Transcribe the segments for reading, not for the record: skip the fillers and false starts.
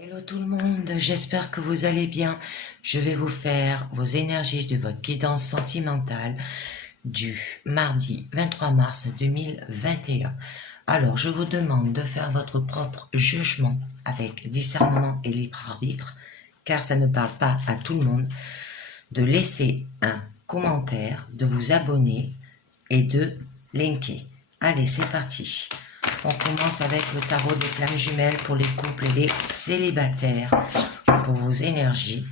Hello tout le monde, j'espère que vous allez bien. Je vais vous faire vos énergies de votre guidance sentimentale du mardi 23 mars 2021. Alors, je vous demande de faire votre propre jugement avec discernement et libre arbitre, car ça ne parle pas à tout le monde, de laisser un commentaire, de vous abonner et de liker. Allez, c'est parti. On commence avec le tarot des flammes jumelles pour les couples et les célibataires, pour vos énergies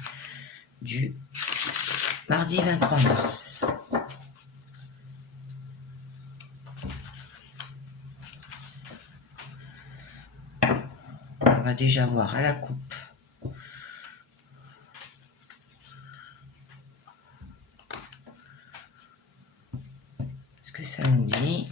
du mardi 23 mars. On va déjà voir à la coupe. Ce que ça nous dit.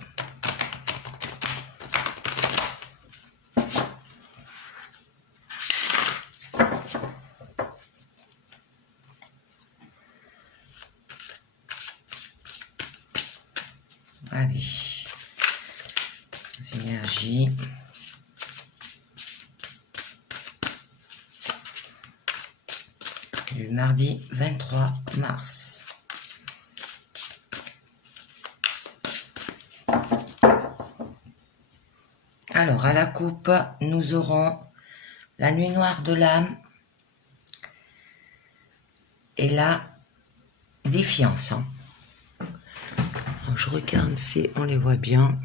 Allez, les énergies. Du mardi 23 mars. Alors, à la coupe, nous aurons la nuit noire de l'âme et la défiance. Alors, je regarde si on les voit bien.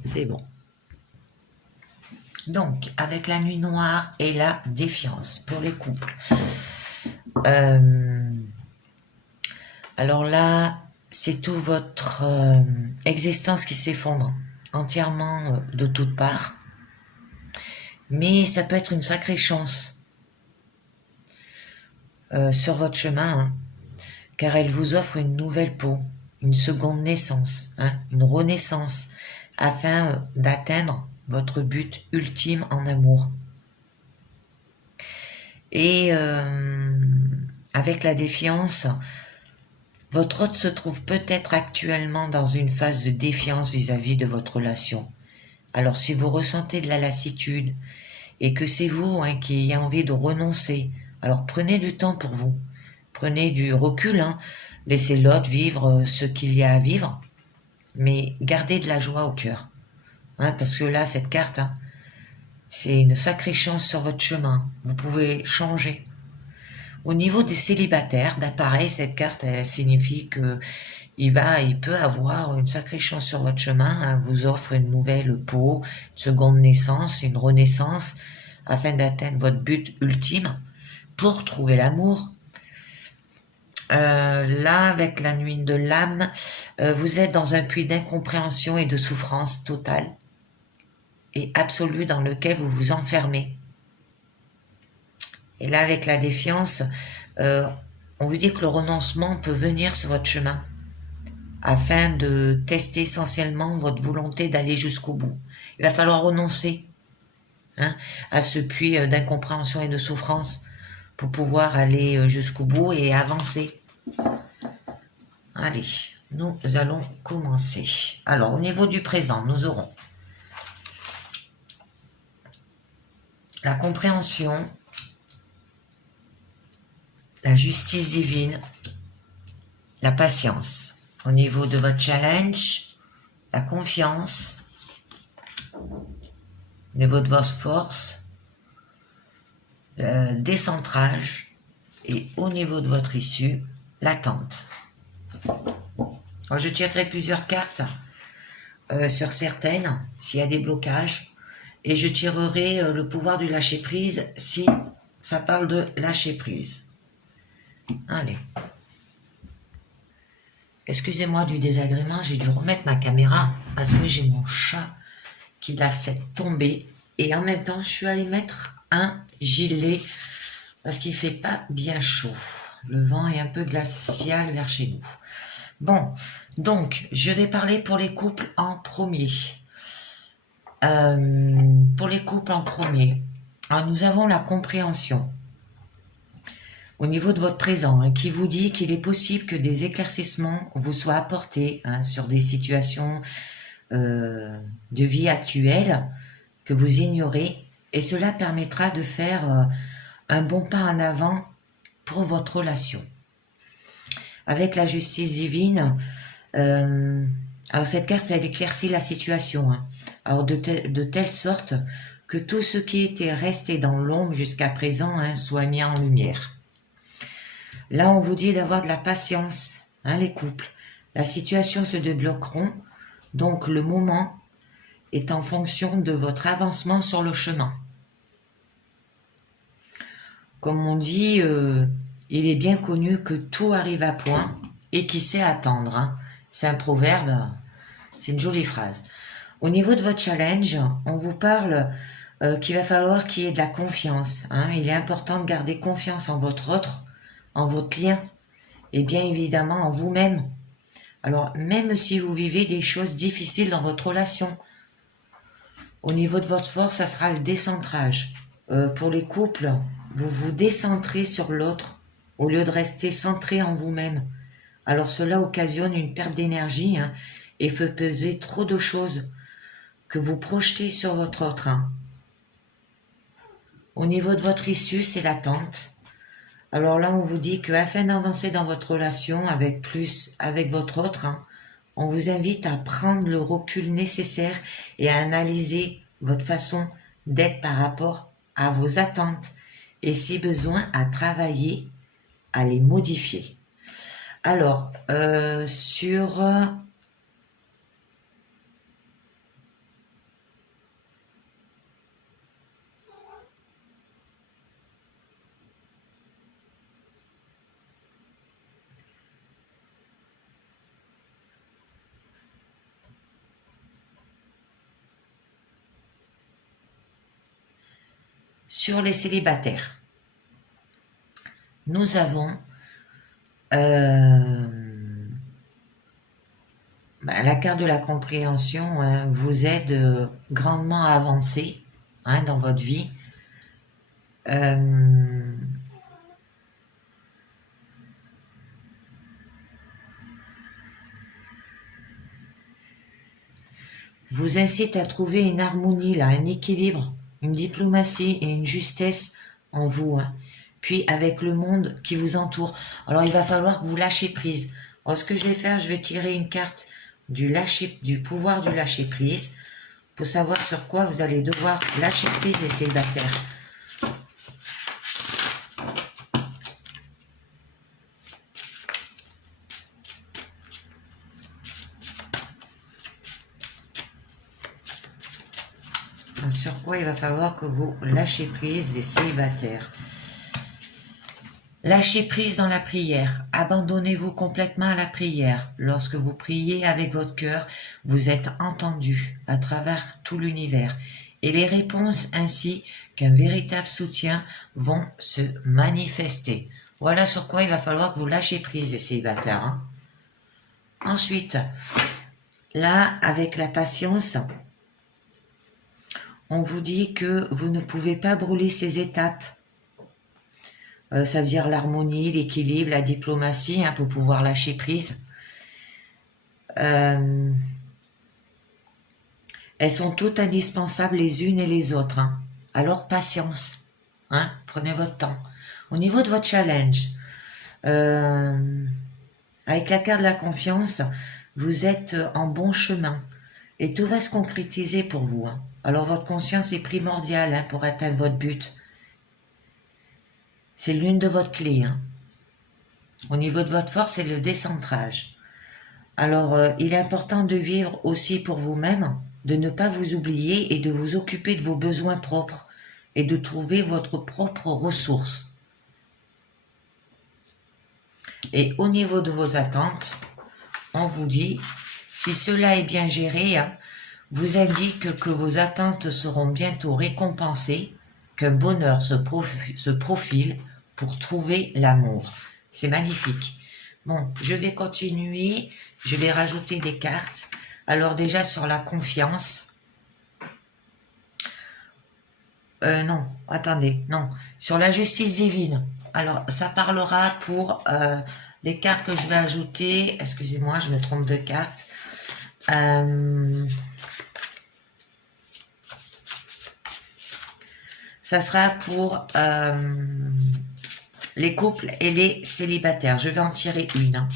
C'est bon. Donc, avec la nuit noire et la défiance pour les couples. Alors là, c'est toute votre existence qui s'effondre entièrement de toutes parts. Mais ça peut être une sacrée chance sur votre chemin, hein, car elle vous offre une nouvelle peau, une seconde naissance, hein, une renaissance, afin d'atteindre votre but ultime en amour. Et avec la défiance, votre hôte se trouve peut-être actuellement dans une phase de défiance vis-à-vis de votre relation. Alors si vous ressentez de la lassitude et que c'est vous qui ayez envie de renoncer, alors prenez du temps pour vous. Prenez du recul, hein. Laissez l'autre vivre ce qu'il y a à vivre, mais gardez de la joie au cœur. Hein, parce que là, cette carte, hein, c'est une sacrée chance sur votre chemin. Vous pouvez changer. Au niveau des célibataires, pareil, cette carte, elle signifie que il peut avoir une sacrée chance sur votre chemin, hein, vous offre une nouvelle peau, une seconde naissance, une renaissance, afin d'atteindre votre but ultime pour trouver l'amour. Là, avec la nuit de l'âme, vous êtes dans un puits d'incompréhension et de souffrance totale et absolue dans lequel vous vous enfermez. Et là, avec la défiance, on vous dit que le renoncement peut venir sur votre chemin afin de tester essentiellement votre volonté d'aller jusqu'au bout. Il va falloir renoncer, hein, à ce puits d'incompréhension et de souffrance pour pouvoir aller jusqu'au bout et avancer. Allez, nous allons commencer. Alors, au niveau du présent, nous aurons la compréhension, la justice divine, la patience. Au niveau de votre challenge, la confiance, au niveau de votre force, le décentrage, et au niveau de votre issue, l'attente. Je tirerai plusieurs cartes sur certaines, s'il y a des blocages, et je tirerai le pouvoir du lâcher-prise si ça parle de lâcher-prise. Allez. Excusez-moi du désagrément, j'ai dû remettre ma caméra parce que j'ai mon chat qui l'a fait tomber. Et en même temps, je suis allée mettre un gilet parce qu'il fait pas bien chaud. Le vent est un peu glacial vers chez nous. Bon, donc, je vais parler pour les couples en premier. Pour les couples en premier, alors, nous avons la compréhension au niveau de votre présent, hein, qui vous dit qu'il est possible que des éclaircissements vous soient apportés, hein, sur des situations de vie actuelles que vous ignorez, et cela permettra de faire un bon pas en avant pour votre relation. Avec la justice divine, alors cette carte, elle éclaircit la situation, hein. Alors de telle sorte que tout ce qui était resté dans l'ombre jusqu'à présent, hein, soit mis en lumière. Là, on vous dit d'avoir de la patience, hein, les couples. La situation se débloqueront, donc le moment est en fonction de votre avancement sur le chemin. Comme on dit, il est bien connu que tout arrive à point et qui sait attendre, hein. C'est un proverbe, c'est une jolie phrase. Au niveau de votre challenge, on vous parle qu'il va falloir qu'il y ait de la confiance, hein. Il est important de garder confiance en votre autre, en votre lien, et bien évidemment en vous-même. Alors, même si vous vivez des choses difficiles dans votre relation, au niveau de votre force, ça sera le décentrage. Pour les couples, vous vous décentrez sur l'autre, au lieu de rester centré en vous-même. Alors cela occasionne une perte d'énergie, hein, et fait peser trop de choses que vous projetez sur votre autre, hein. Au niveau de votre issue, c'est l'attente. Alors là, on vous dit qu'afin d'avancer dans votre relation avec votre autre, hein, on vous invite à prendre le recul nécessaire et à analyser votre façon d'être par rapport à vos attentes et si besoin à travailler, à les modifier. Alors, sur les célibataires, nous avons la carte de la compréhension, hein, vous aide grandement à avancer, hein, dans votre vie. Vous incite à trouver une harmonie, là, un équilibre, une diplomatie et une justesse en vous, hein. Puis avec le monde qui vous entoure. Alors il va falloir que vous lâchez prise. Alors ce que je vais faire, je vais tirer une carte du pouvoir du lâcher prise pour savoir sur quoi vous allez devoir lâcher prise des célibataires. Sur quoi il va falloir que vous lâchez prise des célibataires. Lâchez prise dans la prière. Abandonnez-vous complètement à la prière. Lorsque vous priez avec votre cœur, vous êtes entendu à travers tout l'univers. Et les réponses ainsi qu'un véritable soutien vont se manifester. Voilà sur quoi il va falloir que vous lâchez prise des célibataires, hein. Ensuite, là, avec la patience, on vous dit que vous ne pouvez pas brûler ces étapes. Ça veut dire l'harmonie, l'équilibre, la diplomatie, hein, pour pouvoir lâcher prise. Elles sont toutes indispensables les unes et les autres, hein. Alors patience, hein, prenez votre temps. Au niveau de votre challenge, avec la carte de la confiance, vous êtes en bon chemin et tout va se concrétiser pour vous, hein. Alors votre conscience est primordiale, hein, pour atteindre votre but. C'est l'une de votre clé, hein. Au niveau de votre force, c'est le décentrage. Alors, il est important de vivre aussi pour vous-même, de ne pas vous oublier et de vous occuper de vos besoins propres et de trouver votre propre ressource. Et au niveau de vos attentes, on vous dit, si cela est bien géré, hein, vous indique que vos attentes seront bientôt récompensées, qu'un bonheur se profile pour trouver l'amour. C'est magnifique. Bon, je vais continuer, je vais rajouter des cartes. Alors déjà sur la confiance. Non, attendez, non. Sur la justice divine. Alors, ça parlera pour les cartes que je vais ajouter. Excusez-moi, je me trompe de carte. ça sera pour les couples et les célibataires. Je vais en tirer une. Hein,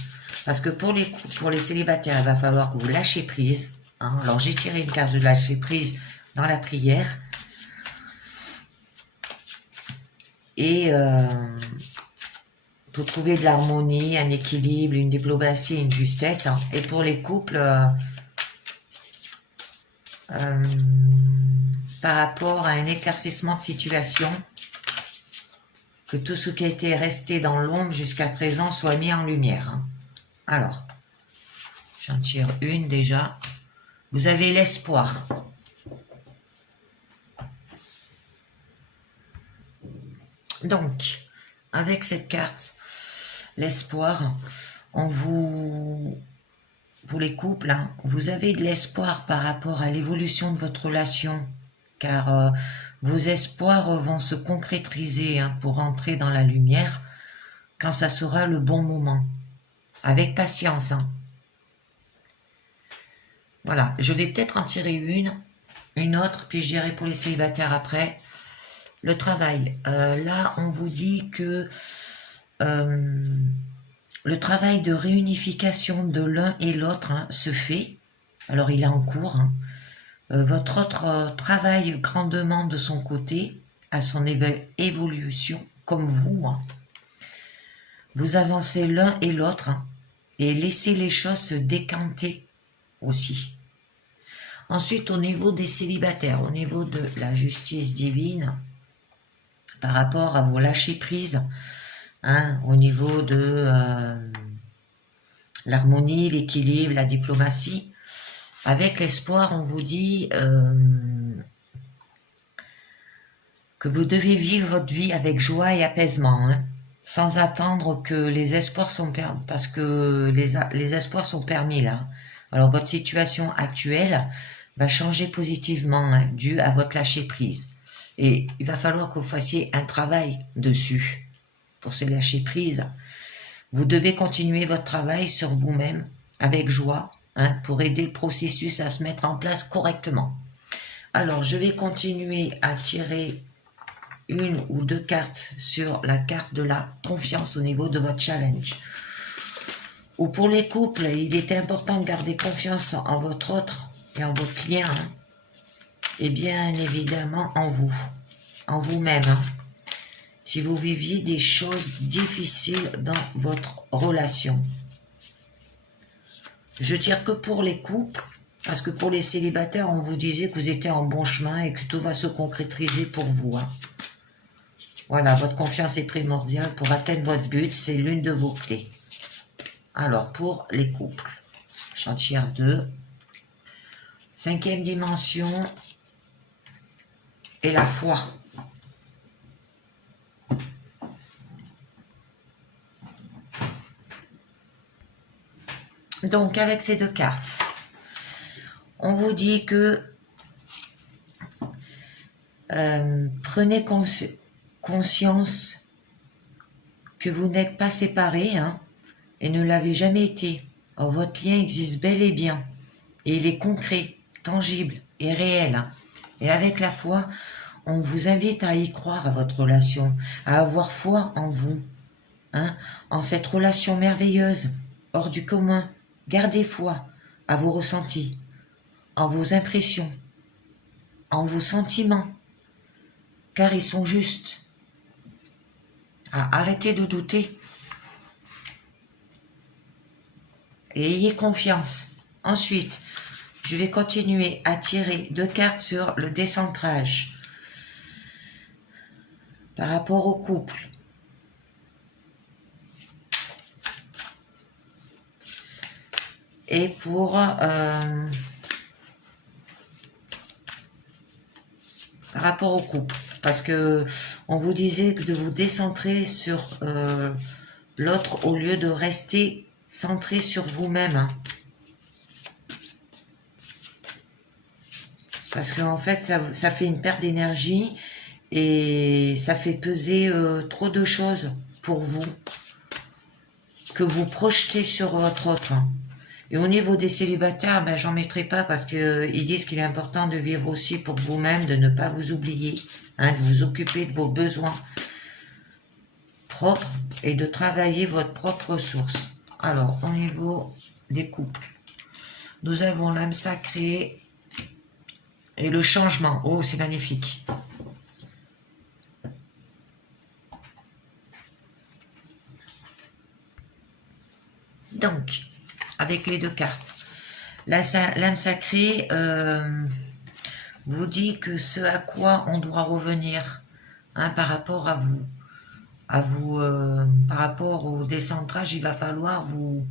parce que pour les célibataires, il va falloir que vous lâchez prise. Hein. Alors, j'ai tiré une carte de lâcher prise dans la prière. Et pour trouver de l'harmonie, un équilibre, une diplomatie, une justesse. Hein. Et pour les couples, par rapport à un éclaircissement de situation, que tout ce qui a été resté dans l'ombre jusqu'à présent soit mis en lumière. Hein. Alors, j'en tire une déjà. Vous avez l'espoir. Donc, avec cette carte, l'espoir, pour les couples, hein, vous avez de l'espoir par rapport à l'évolution de votre relation, car vos espoirs vont se concrétiser hein, pour entrer dans la lumière quand ça sera le bon moment, avec patience. Hein. Voilà, je vais peut-être en tirer une autre, puis je dirai pour les célibataires après. Le travail, là on vous dit que le travail de réunification de l'un et l'autre hein, se fait, alors il est en cours, hein. Votre autre travaille grandement de son côté, à son évolution, comme vous. Hein. Vous avancez l'un et l'autre, hein, et laissez les choses se décanter aussi. Ensuite, au niveau des célibataires, au niveau de la justice divine, par rapport à vos lâcher-prise, hein, au niveau de l'harmonie, l'équilibre, la diplomatie, avec l'espoir, on vous dit que vous devez vivre votre vie avec joie et apaisement, hein, sans attendre que les espoirs sont permis, parce que les espoirs sont permis là. Alors votre situation actuelle va changer positivement, hein, dû à votre lâcher-prise. Et il va falloir que vous fassiez un travail dessus pour ce lâcher-prise. Vous devez continuer votre travail sur vous-même avec joie, hein, pour aider le processus à se mettre en place correctement. Alors, je vais continuer à tirer une ou deux cartes sur la carte de la confiance au niveau de votre challenge. Ou pour les couples, il est important de garder confiance en votre autre et en votre client, hein, et bien évidemment en vous, en vous-même. Hein. Si vous viviez des choses difficiles dans votre relation. Je tire que pour les couples, parce que pour les célibataires, on vous disait que vous étiez en bon chemin et que tout va se concrétiser pour vous. Hein. Voilà, votre confiance est primordiale pour atteindre votre but, c'est l'une de vos clés. Alors, pour les couples, j'en tire deux. 5e dimension et la foi. Donc, avec ces deux cartes, on vous dit que prenez conscience que vous n'êtes pas séparés hein, et ne l'avez jamais été. Or, votre lien existe bel et bien et il est concret, tangible et réel. Hein. Et avec la foi, on vous invite à y croire à votre relation, à avoir foi en vous, hein, en cette relation merveilleuse, hors du commun. Gardez foi à vos ressentis, en vos impressions, en vos sentiments, car ils sont justes. Arrêtez de douter et ayez confiance. Ensuite, je vais continuer à tirer deux cartes sur le décentrage par rapport au couple. Et pour par rapport au couple, parce que on vous disait de vous décentrer sur l'autre au lieu de rester centré sur vous-même. Hein. Parce qu'en fait, ça fait une perte d'énergie et ça fait peser trop de choses pour vous que vous projetez sur votre autre. Hein. Et au niveau des célibataires, ben, j'en mettrai pas parce que ils disent qu'il est important de vivre aussi pour vous-même, de ne pas vous oublier, hein, de vous occuper de vos besoins propres et de travailler votre propre ressource. Alors, au niveau des couples, nous avons l'âme sacrée et le changement. Oh, c'est magnifique. Donc, avec les deux cartes, l'âme sacrée vous dit que ce à quoi on doit revenir, hein, par rapport à vous, par rapport au décentrage, il va falloir vous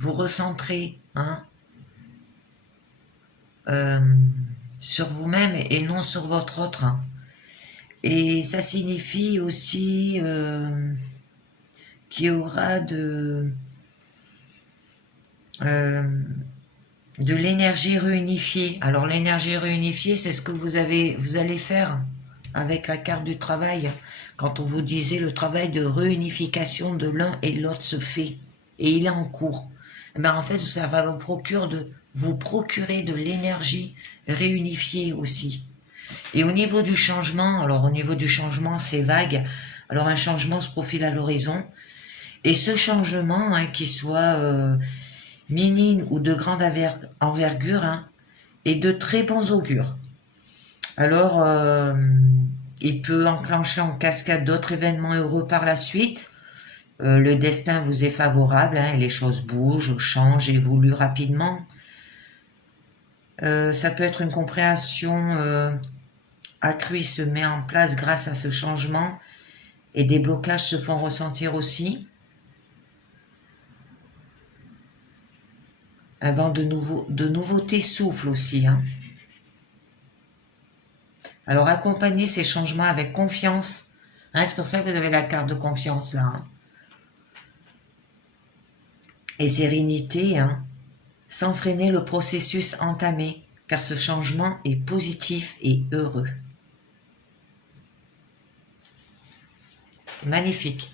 recentrer, hein, sur vous-même et non sur votre autre. Hein. Et ça signifie aussi qu'il y aura de l'énergie réunifiée. Alors l'énergie réunifiée, c'est ce que vous allez faire avec la carte du travail. Quand on vous disait le travail de réunification de l'un et l'autre se fait et il est en cours. Eh ben en fait, ça va vous procurer de l'énergie réunifiée aussi. Et au niveau du changement, alors au niveau du changement, c'est vague. Alors un changement se profile à l'horizon. Et ce changement, hein, qu'il soit minime ou de grande envergure, hein, est de très bons augures. Alors, il peut enclencher en cascade d'autres événements heureux par la suite. Le destin vous est favorable, hein, et les choses bougent, changent, évoluent rapidement. Ça peut être une compréhension accrue se met en place grâce à ce changement et des blocages se font ressentir aussi. Un vent de nouveauté souffle aussi. Hein. Alors accompagnez ces changements avec confiance. Hein, c'est pour ça que vous avez la carte de confiance là. Hein. Et sérénité, hein, sans freiner le processus entamé, car ce changement est positif et heureux. Magnifique.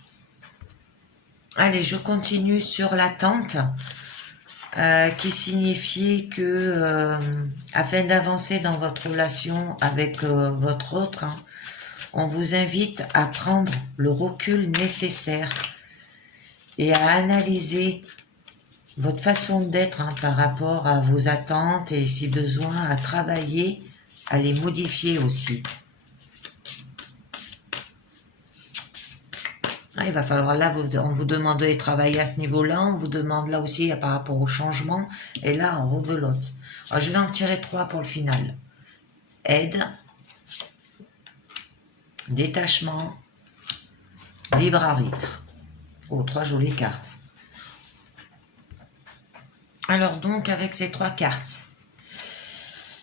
Allez, je continue sur l'attente. Qui signifiait que afin d'avancer dans votre relation avec votre autre, hein, on vous invite à prendre le recul nécessaire et à analyser votre façon d'être, hein, par rapport à vos attentes et si besoin à travailler, à les modifier aussi. Il va falloir là, on vous demande de travailler à ce niveau-là, on vous demande là aussi par rapport au changement, et là on rebelote. Alors, je vais en tirer 3 pour le final. Aide, détachement, libre arbitre. Oh, 3 jolies cartes. Alors donc avec ces 3 cartes,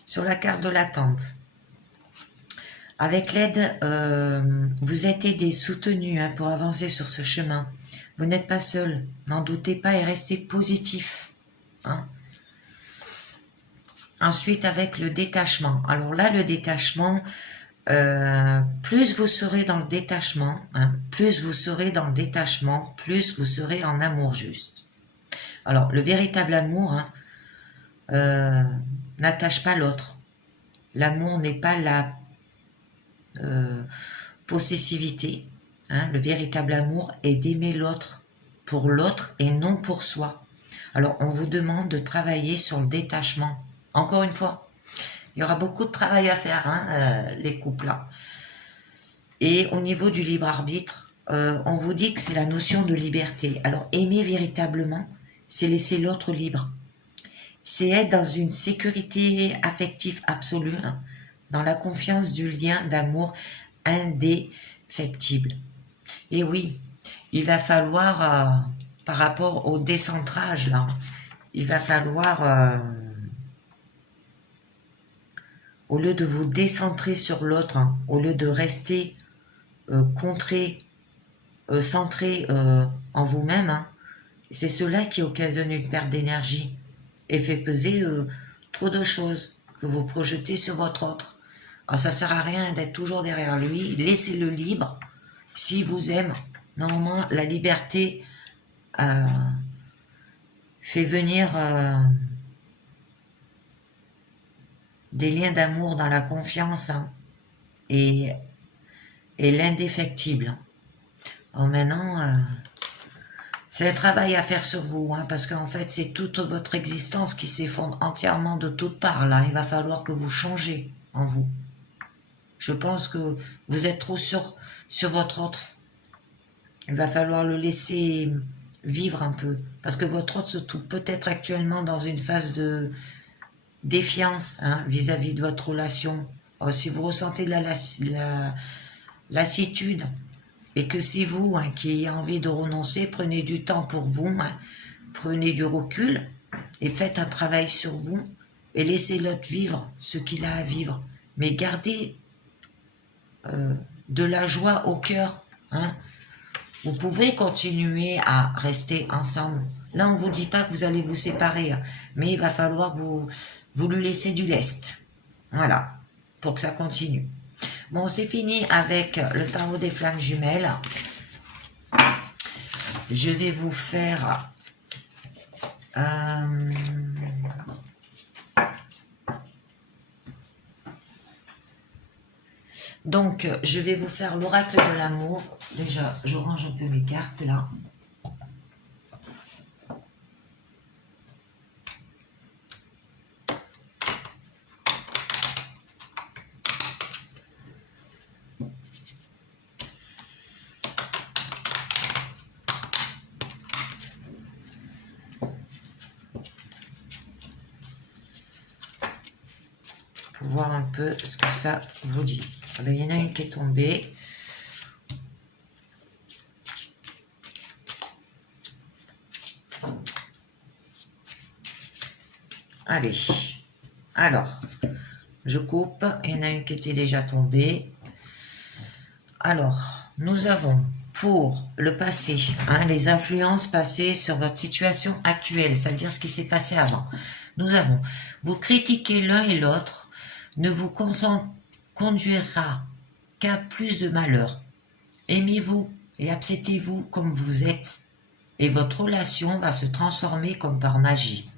sur la carte de l'attente, avec l'aide, vous êtes aidé, soutenu, hein, pour avancer sur ce chemin. Vous n'êtes pas seul, n'en doutez pas et restez positif. Hein. Ensuite, avec le détachement. Alors là, le détachement, plus vous serez dans le détachement, hein, plus vous serez dans le détachement, plus vous serez en amour juste. Alors, le véritable amour, hein, n'attache pas l'autre. L'amour n'est pas la possessivité. Hein, le véritable amour est d'aimer l'autre pour l'autre et non pour soi. Alors, on vous demande de travailler sur le détachement. Encore une fois, il y aura beaucoup de travail à faire, hein, les couples là. Et au niveau du libre arbitre, on vous dit que c'est la notion de liberté. Alors, aimer véritablement, c'est laisser l'autre libre. C'est être dans une sécurité affective absolue, hein, dans la confiance du lien d'amour indéfectible. Et oui, il va falloir, par rapport au décentrage, là, il va falloir, au lieu de vous décentrer sur l'autre, hein, au lieu de rester centré en vous-même, hein, c'est cela qui occasionne une perte d'énergie et fait peser trop de choses que vous projetez sur votre autre. Alors, ça sert à rien d'être toujours derrière lui, laissez-le libre. S'il vous aime, normalement, la liberté fait venir des liens d'amour dans la confiance, hein, et l'indéfectible. Alors maintenant, c'est un travail à faire sur vous, hein, parce qu'en fait, c'est toute votre existence qui s'effondre entièrement de toutes parts. Là, il va falloir que vous changez en vous. Je pense que vous êtes trop sur votre autre. Il va falloir le laisser vivre un peu, parce que votre autre se trouve peut-être actuellement dans une phase de défiance, hein, vis-à-vis de votre relation. Alors, si vous ressentez de la lassitude, et que c'est vous, hein, qui ayez envie de renoncer, prenez du temps pour vous, hein, prenez du recul et faites un travail sur vous et laissez l'autre vivre ce qu'il a à vivre. Mais gardez de la joie au cœur, hein. Vous pouvez continuer à rester ensemble. Là, on ne vous dit pas que vous allez vous séparer, hein, mais il va falloir que vous lui laissez du lest. Voilà, pour que ça continue. Bon, c'est fini avec le tarot des flammes jumelles. Je vais vous faire donc, je vais vous faire l'oracle de l'amour. Déjà, je range un peu mes cartes là. Pour voir un peu ce que ça vous dit. Ah ben, il y en a une qui est tombée. Allez, alors, je coupe. Il y en a une qui était déjà tombée. Alors, nous avons pour le passé, hein, les influences passées sur votre situation actuelle, c'est-à-dire ce qui s'est passé avant. Nous avons, vous critiquez l'un et l'autre, ne vous conduira qu'à plus de malheur. Aimez-vous et acceptez-vous comme vous êtes, et votre relation va se transformer comme par magie.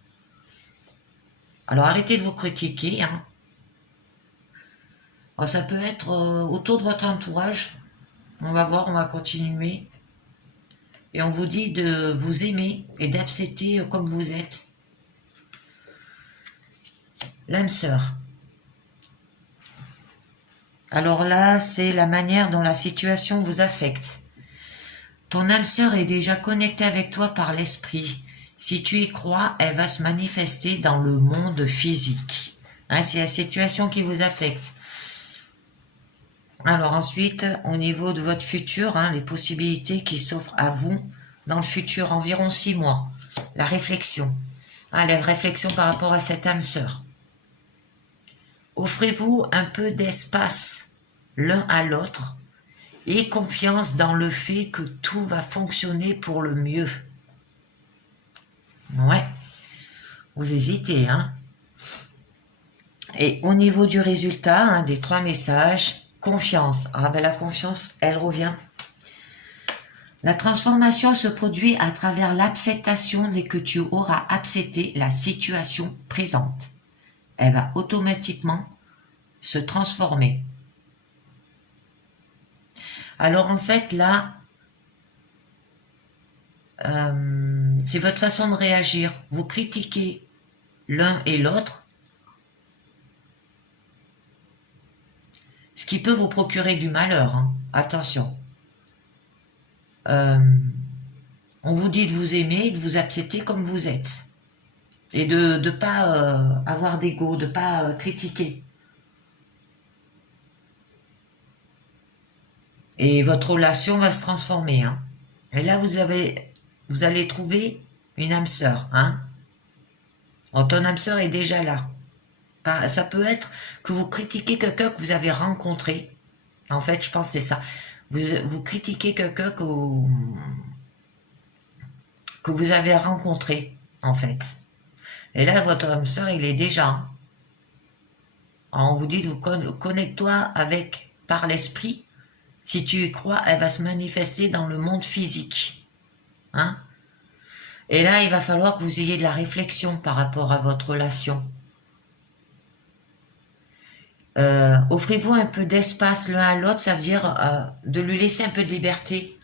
Alors arrêtez de vous critiquer, hein. Alors, ça peut être autour de votre entourage. On va voir, on va continuer. Et on vous dit de vous aimer et d'accepter comme vous êtes. L'âme sœur. Alors là, c'est la manière dont la situation vous affecte. Ton âme sœur est déjà connectée avec toi par l'esprit. Si tu y crois, elle va se manifester dans le monde physique. Hein, c'est la situation qui vous affecte. Alors ensuite, au niveau de votre futur, hein, les possibilités qui s'offrent à vous dans le futur, environ 6 mois. La réflexion. Hein, la réflexion par rapport à cette âme sœur. Offrez-vous un peu d'espace l'un à l'autre et confiance dans le fait que tout va fonctionner pour le mieux. Ouais, vous hésitez, hein. Et au niveau du résultat, hein, des 3 messages, confiance. Ah ben la confiance, elle revient. La transformation se produit à travers l'acceptation dès que tu auras accepté la situation présente. Elle va automatiquement se transformer. Alors en fait là, c'est votre façon de réagir. Vous critiquez l'un et l'autre, ce qui peut vous procurer du malheur, hein. Attention. On vous dit de vous aimer, de vous accepter comme vous êtes. Et de ne pas avoir d'ego, de ne pas critiquer. Et votre relation va se transformer, hein. Et là, vous allez trouver une âme sœur, hein. Alors, ton âme sœur est déjà là. Ça peut être que vous critiquez quelqu'un que vous avez rencontré. En fait, je pense que c'est ça. Vous critiquez quelqu'un que vous avez rencontré, en fait. Et là, votre âme sœur, il est déjà. Alors, on vous dit, connecte-toi avec, par l'esprit. Si tu y crois, elle va se manifester dans le monde physique. Hein? Et là, il va falloir que vous ayez de la réflexion par rapport à votre relation. Offrez-vous un peu d'espace l'un à l'autre, ça veut dire de lui laisser un peu de liberté,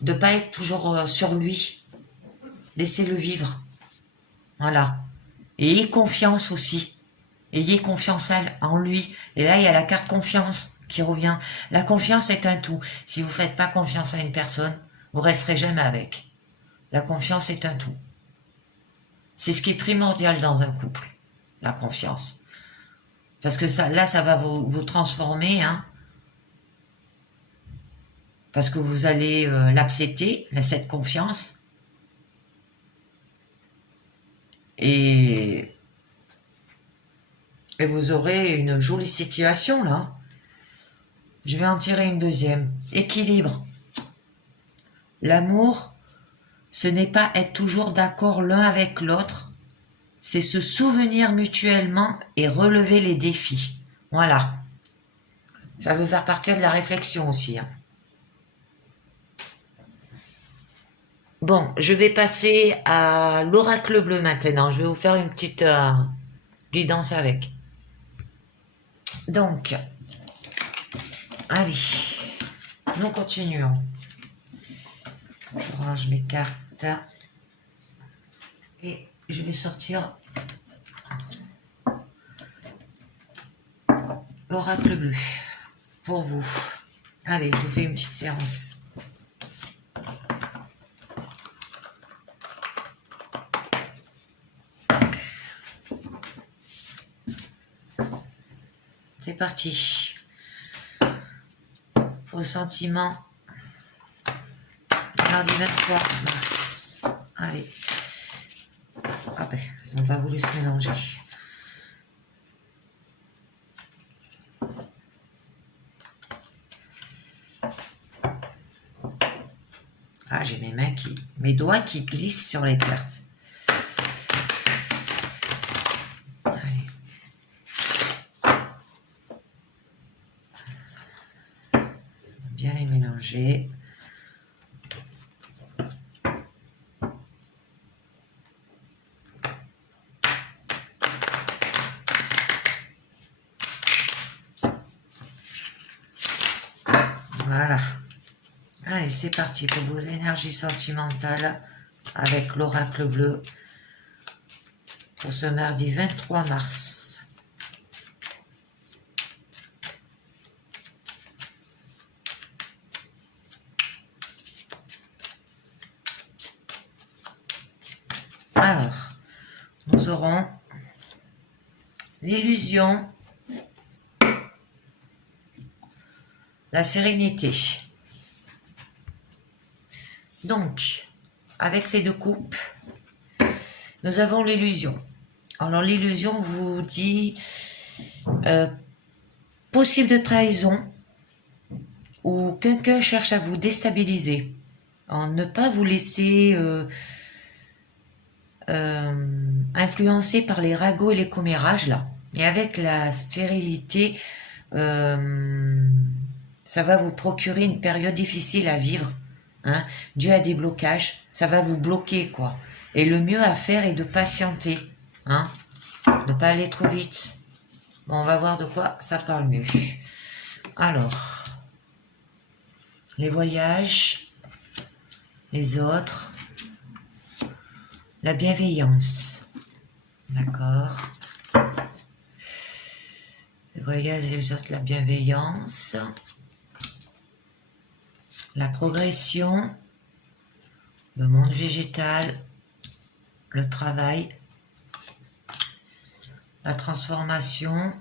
de pas être toujours sur lui. Laissez-le vivre. Voilà. Et ayez confiance aussi. Ayez confiance en lui. Et là, il y a la carte confiance qui revient. La confiance est un tout. Si vous ne faites pas confiance à une personne, vous resterez jamais avec. La confiance est un tout. C'est ce qui est primordial dans un couple. La confiance. Parce que ça, là, ça va vous transformer, hein. Parce que vous allez l'accepter, cette confiance. Et vous aurez une jolie situation, là. Je vais en tirer une deuxième. Équilibre. L'amour, ce n'est pas être toujours d'accord l'un avec l'autre, c'est se souvenir mutuellement et relever les défis. Voilà. Ça veut faire partir de la réflexion aussi, hein. Bon, je vais passer à l'oracle bleu maintenant. Je vais vous faire une petite guidance avec. Donc, allez, nous continuons. Je range mes cartes et je vais sortir l'oracle bleu pour vous. Allez, je vous fais une petite séance. C'est parti. Vos sentiments. Mardi 23 mars. Allez. Ah ben, ils n'ont pas voulu se mélanger. Ah, j'ai mes doigts qui glissent sur les cartes. Allez. Bien les mélanger. Voilà. Allez, c'est parti pour vos énergies sentimentales avec l'oracle bleu pour ce mardi 23 mars. Alors, nous aurons l'illusion, la sérénité. Donc, avec ces deux coupes, nous avons l'illusion. Alors, l'illusion vous dit possible de trahison ou quelqu'un cherche à vous déstabiliser. En ne pas vous laisser influencer par les ragots et les commérages, là. Et avec la stérilité, ça va vous procurer une période difficile à vivre. Hein, dû à des blocages, ça va vous bloquer, quoi. Et le mieux à faire est de patienter, hein, de pas aller trop vite. Bon, on va voir de quoi ça parle mieux. Alors, les voyages, les autres, la bienveillance, d'accord. Les voyages, les autres, la bienveillance. La progression, le monde végétal, le travail, la transformation,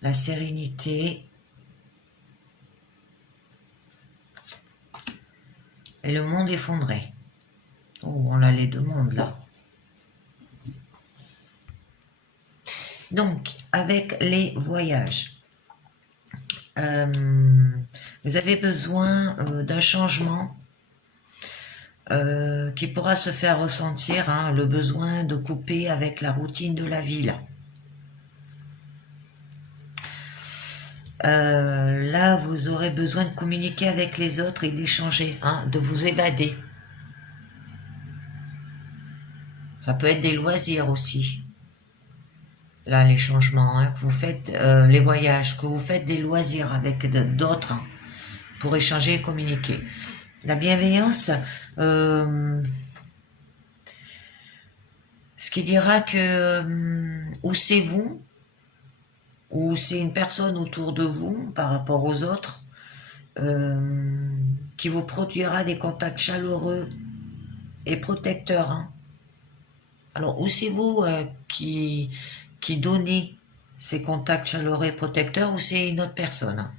la sérénité et le monde effondré. Oh, on a les deux mondes là. Donc, avec les voyages, vous avez besoin d'un changement qui pourra se faire ressentir, hein, le besoin de couper avec la routine de la vie. Là, vous aurez besoin de communiquer avec les autres et d'échanger, hein, de vous évader. Ça peut être des loisirs aussi. Là, les changements, hein, que vous faites, les voyages, que vous faites des loisirs avec d'autres, hein, pour échanger et communiquer. La bienveillance, ce qui dira que ou c'est vous, ou c'est une personne autour de vous par rapport aux autres, qui vous produira des contacts chaleureux et protecteurs. Hein. Alors, ou c'est vous qui donnez ces contacts chaleureux et protecteurs, ou c'est une autre personne. Hein.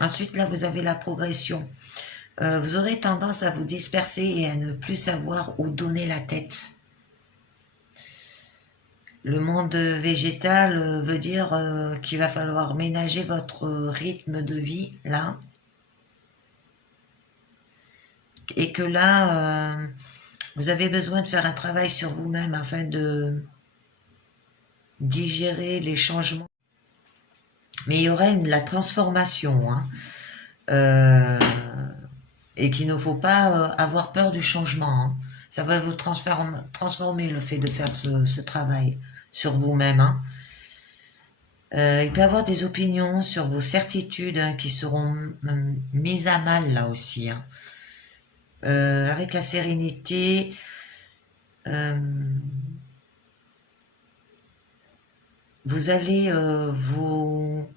Ensuite, là, vous avez la progression. Vous aurez tendance à vous disperser et à ne plus savoir où donner la tête. Le monde végétal veut dire qu'il va falloir ménager votre rythme de vie, là. Et que là, vous avez besoin de faire un travail sur vous-même afin de digérer les changements. Mais il y aura la transformation, hein, et qu'il ne faut pas avoir peur du changement. Hein. Ça va vous transformer le fait de faire ce travail sur vous-même. Hein. Il peut y avoir des opinions sur vos certitudes, hein, qui seront mises à mal là aussi. Hein. Avec la sérénité, vous allez vous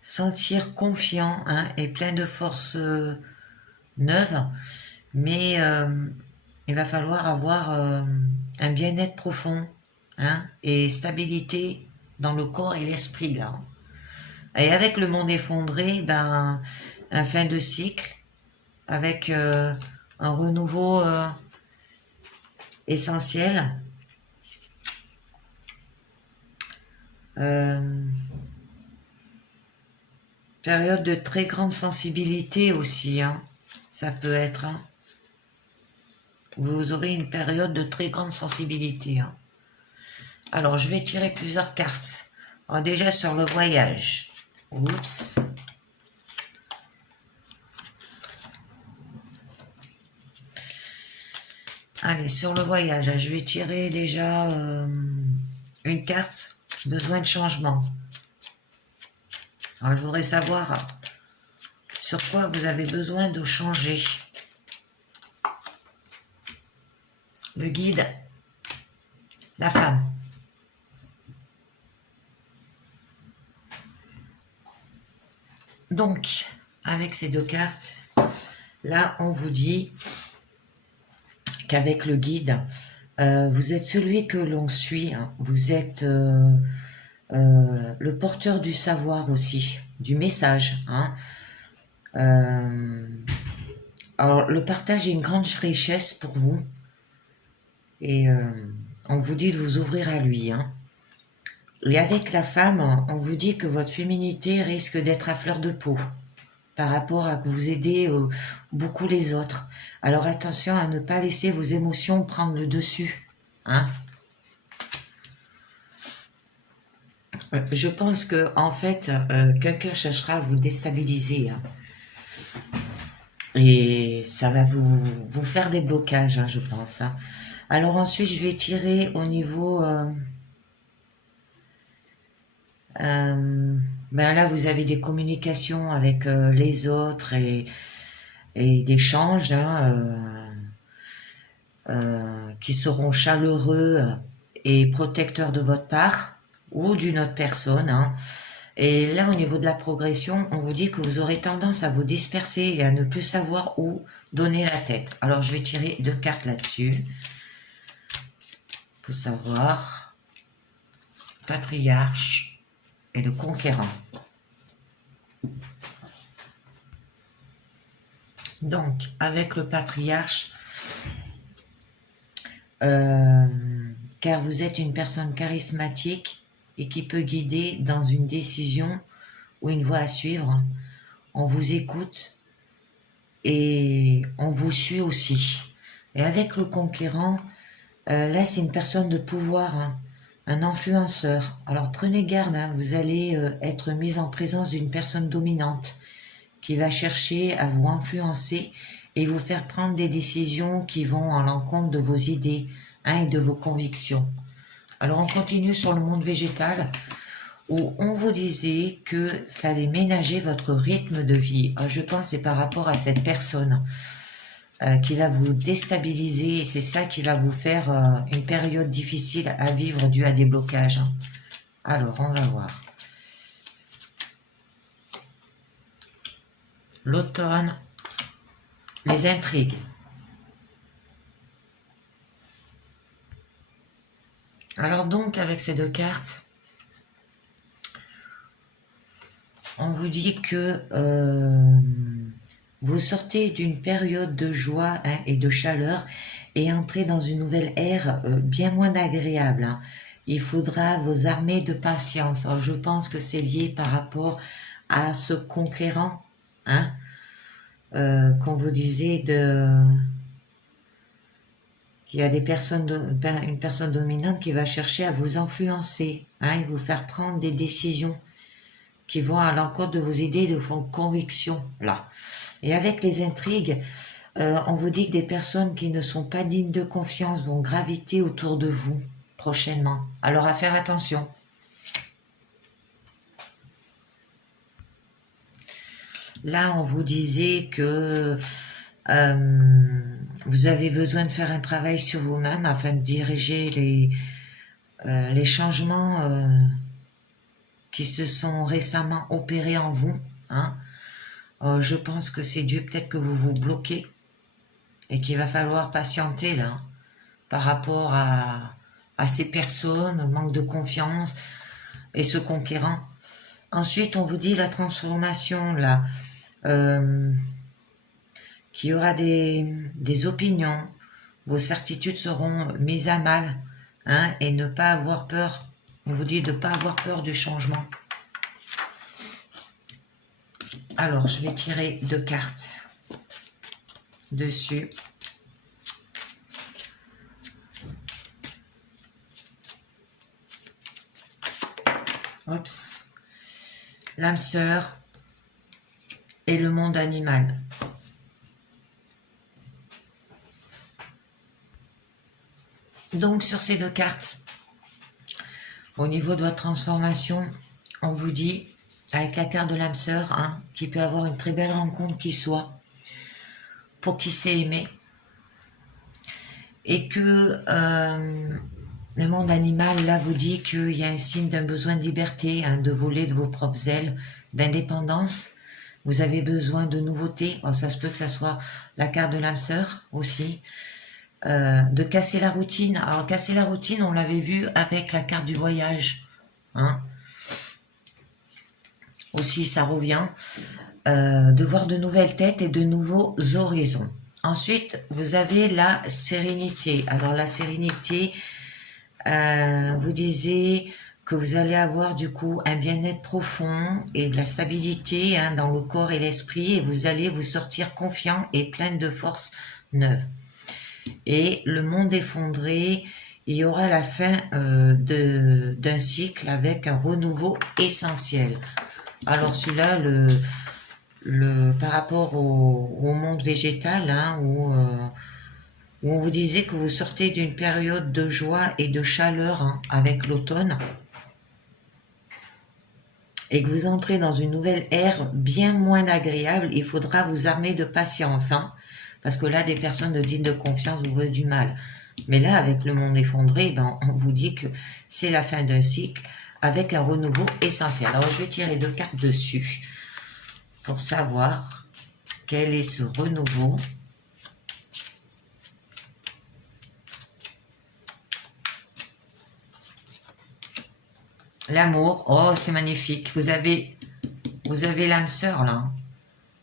sentir confiant, hein, et plein de forces neuves, mais il va falloir avoir un bien-être profond, hein, et stabilité dans le corps et l'esprit là. Et avec le monde effondré, ben un fin de cycle avec un renouveau essentiel. Période de très grande sensibilité aussi, hein. Ça peut être. Hein. Vous aurez une période de très grande sensibilité. Hein. Alors, je vais tirer plusieurs cartes. Alors, déjà sur le voyage. Oups. Allez, sur le voyage, je vais tirer déjà une carte. Besoin de changement. Alors, je voudrais savoir sur quoi vous avez besoin de changer. Le guide, la femme. Donc, avec ces deux cartes, là, on vous dit qu'avec le guide, vous êtes celui que l'on suit. Hein. Vous êtes le porteur du savoir aussi, du message. Hein. Alors, le partage est une grande richesse pour vous. Et on vous dit de vous ouvrir à lui. Hein. Et avec la femme, on vous dit que votre féminité risque d'être à fleur de peau par rapport à que vous aidez beaucoup les autres. Alors attention à ne pas laisser vos émotions prendre le dessus. Hein. Je pense que en fait, quelqu'un cherchera à vous déstabiliser. Hein. Et ça va vous faire des blocages, hein, je pense. Hein. Alors ensuite, je vais tirer au niveau... ben là, vous avez des communications avec les autres et d'échanges, hein, qui seront chaleureux et protecteurs de votre part ou d'une autre personne. Hein. Et là, au niveau de la progression, on vous dit que vous aurez tendance à vous disperser et à ne plus savoir où donner la tête. Alors, je vais tirer deux cartes là-dessus pour savoir. Patriarche et le conquérant. Donc, avec le patriarche, car vous êtes une personne charismatique et qui peut guider dans une décision ou une voie à suivre, on vous écoute et on vous suit aussi. Et avec le conquérant, là c'est une personne de pouvoir, hein, un influenceur. Alors prenez garde, hein, vous allez être mis en présence d'une personne dominante qui va chercher à vous influencer et vous faire prendre des décisions qui vont à l'encontre de vos idées, hein, et de vos convictions. Alors on continue sur le monde végétal, où on vous disait que fallait ménager votre rythme de vie. Je pense que c'est par rapport à cette personne qui va vous déstabiliser, et c'est ça qui va vous faire une période difficile à vivre due à des blocages. Alors, on va voir. L'automne, les intrigues. Alors donc, avec ces deux cartes, on vous dit que vous sortez d'une période de joie, hein, et de chaleur et entrez dans une nouvelle ère bien moins agréable. Hein. Il faudra vous armer de patience. Alors, je pense que c'est lié par rapport à ce conquérant, hein, qu'on vous disait qu'il y a des personnes, une personne dominante qui va chercher à vous influencer, hein, et vous faire prendre des décisions qui vont à l'encontre de vos idées et de vos convictions, là. Et avec les intrigues, on vous dit que des personnes qui ne sont pas dignes de confiance vont graviter autour de vous prochainement. Alors à faire attention. Là, on vous disait que vous avez besoin de faire un travail sur vous-même afin de diriger les changements qui se sont récemment opérés en vous. Hein. Je pense que c'est Dieu peut-être que vous vous bloquez et qu'il va falloir patienter là, hein, par rapport à ces personnes, manque de confiance et ce conquérant. Ensuite, on vous dit la transformation là, qu'il y aura des opinions, vos certitudes seront mises à mal, hein, et ne pas avoir peur. On vous dit de ne pas avoir peur du changement. Alors, je vais tirer 2 cartes dessus. Oups. L'âme sœur et le monde animal. Donc, sur ces 2 cartes, au niveau de votre transformation, on vous dit, avec la carte de l'âme sœur, hein, qu'il peut avoir une très belle rencontre qui soit, pour qui s'est aimé, et que le monde animal, là, vous dit qu'il y a un signe d'un besoin de liberté, hein, de voler de vos propres ailes, d'indépendance. Vous avez besoin de nouveautés. Alors, ça se peut que ça soit la carte de l'âme sœur aussi. De casser la routine. Alors, casser la routine, on l'avait vu avec la carte du voyage. Hein. Aussi, ça revient. De voir de nouvelles têtes et de nouveaux horizons. Ensuite, vous avez la sérénité. Alors, la sérénité, vous disiez que vous allez avoir du coup un bien-être profond et de la stabilité, hein, dans le corps et l'esprit, et vous allez vous sortir confiant et plein de force neuve. Et le monde effondré, il y aura la fin d'un cycle avec un renouveau essentiel. Alors celui-là, par rapport au monde végétal, hein, où on vous disait que vous sortez d'une période de joie et de chaleur, hein, avec l'automne, et que vous entrez dans une nouvelle ère bien moins agréable, il faudra vous armer de patience, hein, parce que là, des personnes dignes de confiance vous veulent du mal. Mais là, avec le monde effondré, ben, on vous dit que c'est la fin d'un cycle avec un renouveau essentiel. Alors, je vais tirer 2 cartes dessus pour savoir quel est ce renouveau. L'amour, oh c'est magnifique, vous avez l'âme sœur là,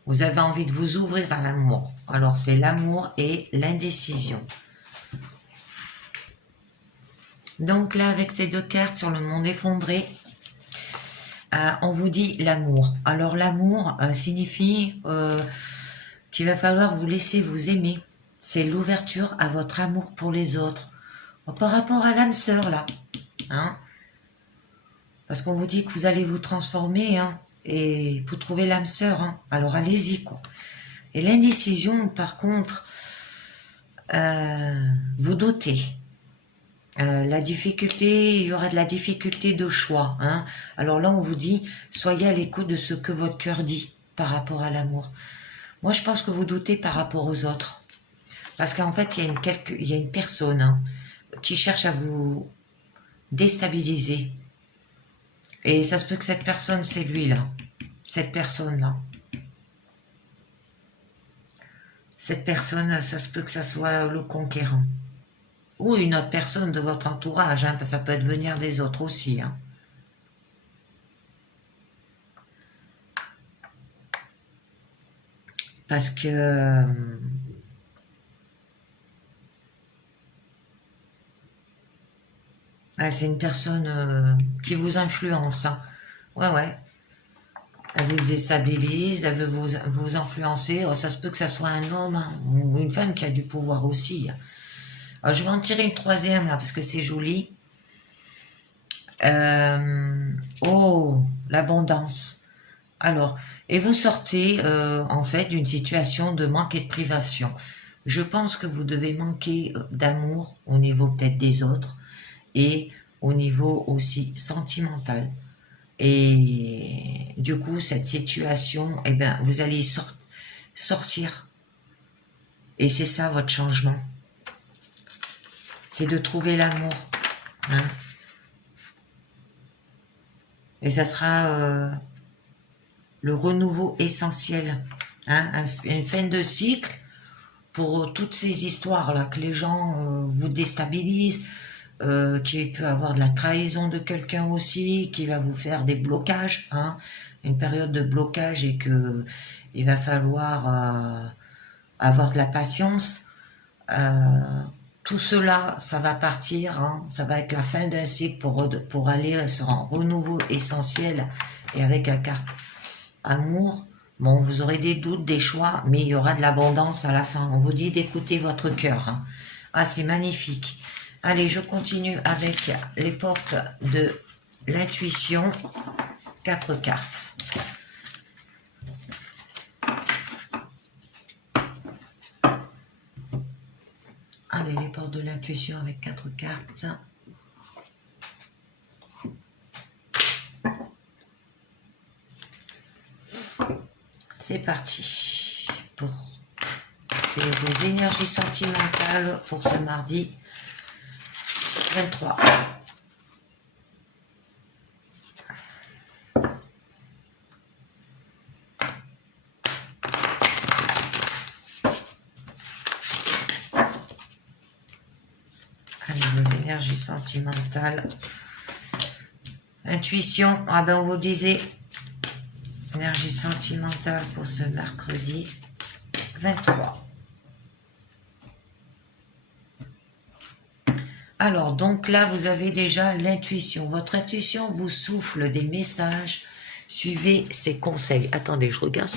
vous avez envie de vous ouvrir à l'amour. Alors c'est l'amour et l'indécision. Donc là avec ces 2 cartes sur le monde effondré, on vous dit l'amour. Alors l'amour signifie qu'il va falloir vous laisser vous aimer. C'est l'ouverture à votre amour pour les autres. Par rapport à l'âme sœur là, hein, parce qu'on vous dit que vous allez vous transformer, hein, et pour trouver l'âme sœur, hein, alors allez-y, quoi. Et l'indécision, par contre, vous doutez. La difficulté, il y aura de la difficulté de choix. Hein. Alors là, on vous dit, soyez à l'écoute de ce que votre cœur dit par rapport à l'amour. Moi, je pense que vous doutez par rapport aux autres. Parce qu'en fait, il y a une personne hein, qui cherche à vous déstabiliser. Et ça se peut que cette personne, c'est lui là. Cette personne-là. Cette personne, ça se peut que ça soit le conquérant. Ou une autre personne de votre entourage, hein, parce que ça peut venir des autres aussi. Hein. Parce que c'est une personne qui vous influence. Hein. Ouais. Elle vous déstabilise, elle veut vous influencer. Oh, ça se peut que ça soit un homme hein, ou une femme qui a du pouvoir aussi. Alors, je vais en tirer une troisième là parce que c'est joli. Oh, l'abondance. Alors, et vous sortez en fait d'une situation de manque et de privation. Je pense que vous devez manquer d'amour au niveau peut-être des autres et au niveau aussi sentimental. Et du coup, cette situation, eh ben, vous allez sortir. Et c'est ça votre changement. C'est de trouver l'amour. Hein. Et ça sera le renouveau essentiel. Hein, une fin de cycle pour toutes ces histoires-là, que les gens vous déstabilisent, qu'il peut avoir de la trahison de quelqu'un aussi, qui va vous faire des blocages, hein, une période de blocage et que il va falloir avoir de la patience. Tout cela, ça va partir, hein, ça va être la fin d'un cycle pour aller sur un renouveau essentiel et avec la carte amour. Bon, vous aurez des doutes, des choix, mais il y aura de l'abondance à la fin. On vous dit d'écouter votre cœur. Hein. Ah, c'est magnifique. Allez, je continue avec les portes de l'intuition. 4 cartes. Allez, les portes de l'intuition avec 4 cartes. C'est parti. C'est vos énergies sentimentales pour ce mardi 23. Allez, vos énergies sentimentales. Intuition, ah ben on vous disait, énergie sentimentale pour ce mercredi 23. Alors, donc là, vous avez déjà l'intuition. Votre intuition vous souffle des messages. Suivez ses conseils. Attendez, je regarde.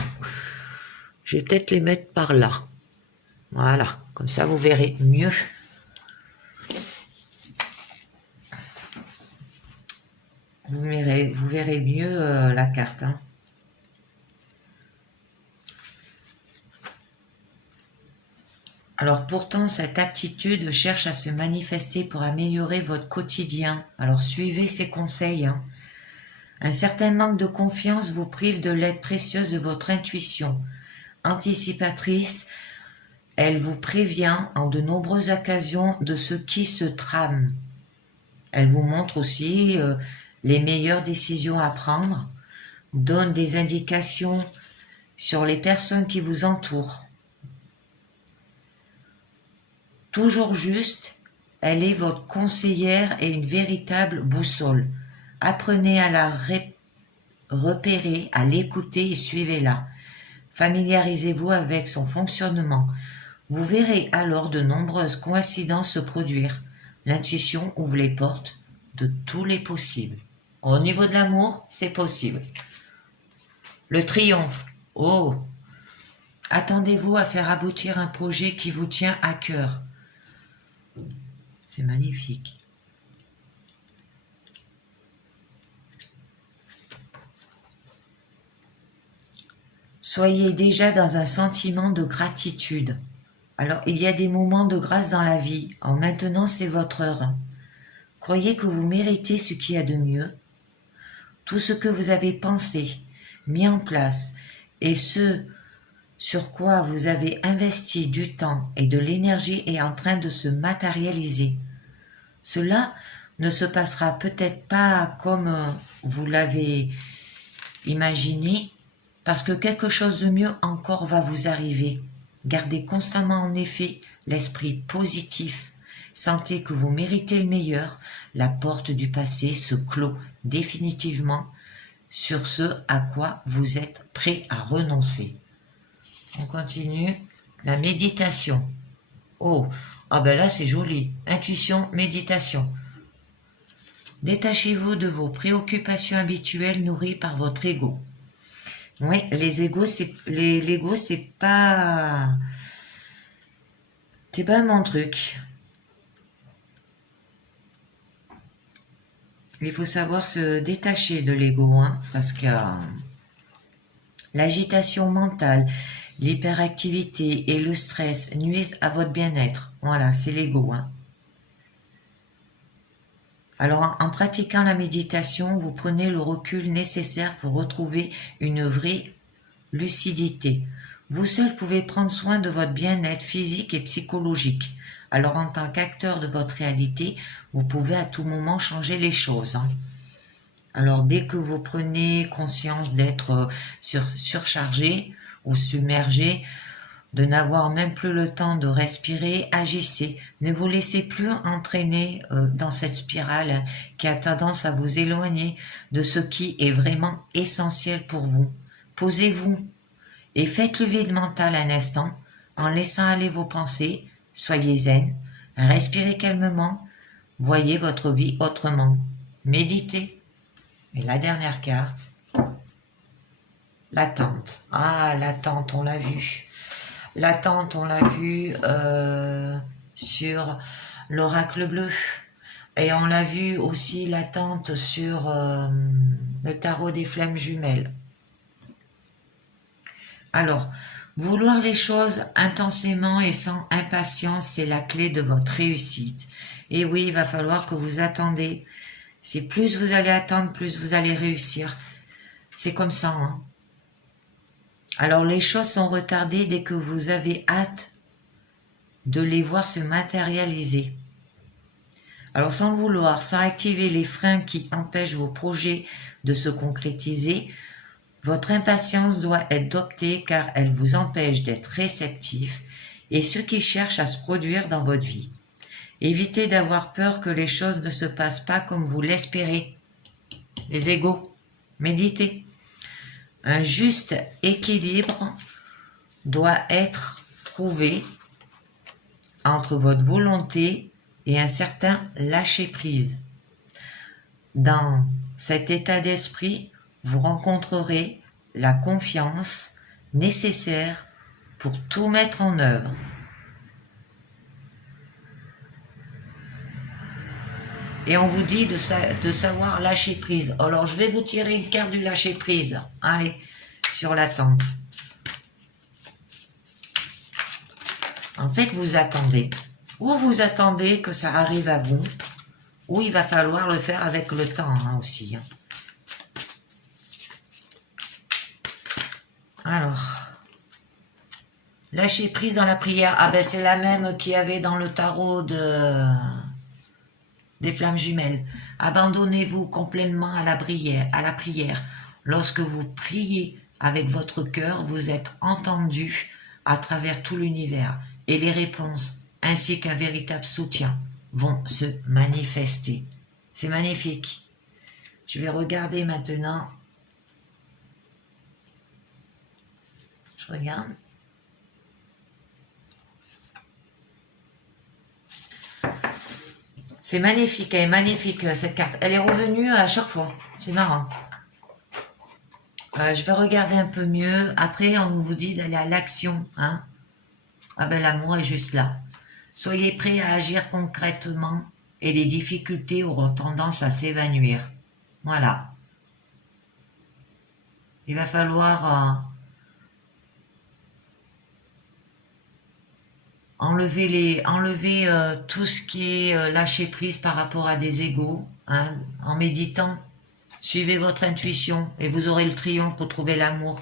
Je vais peut-être les mettre par là. Voilà, comme ça, vous verrez mieux. Vous verrez mieux la carte. Hein. Alors pourtant, cette aptitude cherche à se manifester pour améliorer votre quotidien. Alors suivez ces conseils. Hein. Un certain manque de confiance vous prive de l'aide précieuse de votre intuition. Anticipatrice, elle vous prévient en de nombreuses occasions de ce qui se trame. Elle vous montre aussi les meilleures décisions à prendre, donne des indications sur les personnes qui vous entourent. Toujours juste, elle est votre conseillère et une véritable boussole. Apprenez à la repérer, à l'écouter et suivez-la. Familiarisez-vous avec son fonctionnement. Vous verrez alors de nombreuses coïncidences se produire. L'intuition ouvre les portes de tous les possibles. Au niveau de l'amour, c'est possible. Le triomphe. Oh! Attendez-vous à faire aboutir un projet qui vous tient à cœur. C'est magnifique. Soyez déjà dans un sentiment de gratitude. Alors, il y a des moments de grâce dans la vie. En maintenant, c'est votre heure. Croyez que vous méritez ce qu'il y a de mieux. Tout ce que vous avez pensé, mis en place, et ce sur quoi vous avez investi du temps et de l'énergie est en train de se matérialiser. Cela ne se passera peut-être pas comme vous l'avez imaginé, parce que quelque chose de mieux encore va vous arriver. Gardez constamment en effet l'esprit positif. Sentez que vous méritez le meilleur. La porte du passé se clôt définitivement sur ce à quoi vous êtes prêt à renoncer. On continue. La méditation. Oh, ah ben là c'est joli. Intuition, méditation. Détachez-vous de vos préoccupations habituelles nourries par votre ego. Oui, l'ego c'est pas mon truc. Il faut savoir se détacher de l'ego, hein, parce que l'agitation mentale, l'hyperactivité et le stress nuisent à votre bien-être. Voilà, c'est l'ego, hein. Alors, en pratiquant la méditation, vous prenez le recul nécessaire pour retrouver une vraie lucidité. Vous seul pouvez prendre soin de votre bien-être physique et psychologique. Alors, en tant qu'acteur de votre réalité, vous pouvez à tout moment changer les choses, hein. Alors, dès que vous prenez conscience d'être surchargé ou submergé, de n'avoir même plus le temps de respirer, agissez. Ne vous laissez plus entraîner dans cette spirale qui a tendance à vous éloigner de ce qui est vraiment essentiel pour vous. Posez-vous et faites le vide mental un instant en laissant aller vos pensées. Soyez zen, respirez calmement, voyez votre vie autrement. Méditez. Et la dernière carte, l'attente. Ah, l'attente, on l'a vu. L'attente, on l'a vu sur l'oracle bleu. Et on l'a vu aussi l'attente sur le tarot des flammes jumelles. Alors, vouloir les choses intensément et sans impatience, c'est la clé de votre réussite. Et oui, il va falloir que vous attendez. Si plus vous allez attendre, plus vous allez réussir. C'est comme ça, hein. Alors les choses sont retardées dès que vous avez hâte de les voir se matérialiser. Alors sans le vouloir, sans activer les freins qui empêchent vos projets de se concrétiser, votre impatience doit être doptée car elle vous empêche d'être réceptif et ce qui cherche à se produire dans votre vie. Évitez d'avoir peur que les choses ne se passent pas comme vous l'espérez. Les égos, méditez. Un juste équilibre doit être trouvé entre votre volonté et un certain lâcher-prise. Dans cet état d'esprit, vous rencontrerez la confiance nécessaire pour tout mettre en œuvre. Et on vous dit de savoir lâcher prise. Alors, je vais vous tirer une carte du lâcher prise. Allez, sur l'attente. En fait, vous attendez. Ou vous attendez que ça arrive à vous, ou il va falloir le faire avec le temps, hein, aussi. Alors, lâcher prise dans la prière. Ah ben, c'est la même qu'il y avait dans le tarot des flammes jumelles. Abandonnez-vous complètement à la prière. Lorsque vous priez avec votre cœur, vous êtes entendu à travers tout l'univers et les réponses ainsi qu'un véritable soutien vont se manifester. C'est magnifique. Je vais regarder maintenant. Je regarde. C'est magnifique, elle est magnifique cette carte. Elle est revenue à chaque fois. C'est marrant. Je vais regarder un peu mieux. Après, on vous dit d'aller à l'action, hein. Ah ben l'amour est juste là. Soyez prêts à agir concrètement et les difficultés auront tendance à s'évanouir. Voilà. Il va falloir Enlevez tout ce qui est lâcher prise par rapport à des égos, hein, en méditant. Suivez votre intuition et vous aurez le triomphe pour trouver l'amour,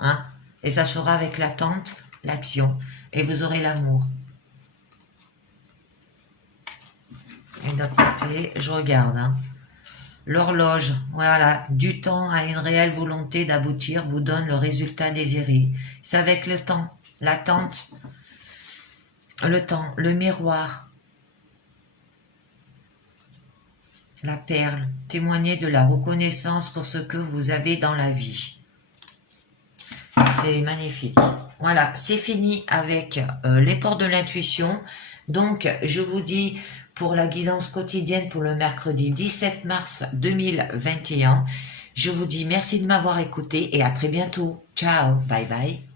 hein. Et ça sera avec l'attente, l'action, et vous aurez l'amour. Et de l'autre côté, je regarde, hein. L'horloge, voilà, du temps à une réelle volonté d'aboutir vous donne le résultat désiré. C'est avec le temps, l'attente, le temps, le miroir, la perle, témoignez de la reconnaissance pour ce que vous avez dans la vie. C'est magnifique. Voilà, c'est fini avec les portes de l'intuition. Donc, je vous dis pour la guidance quotidienne pour le mercredi 17 mars 2021, je vous dis merci de m'avoir écouté et à très bientôt. Ciao, bye bye.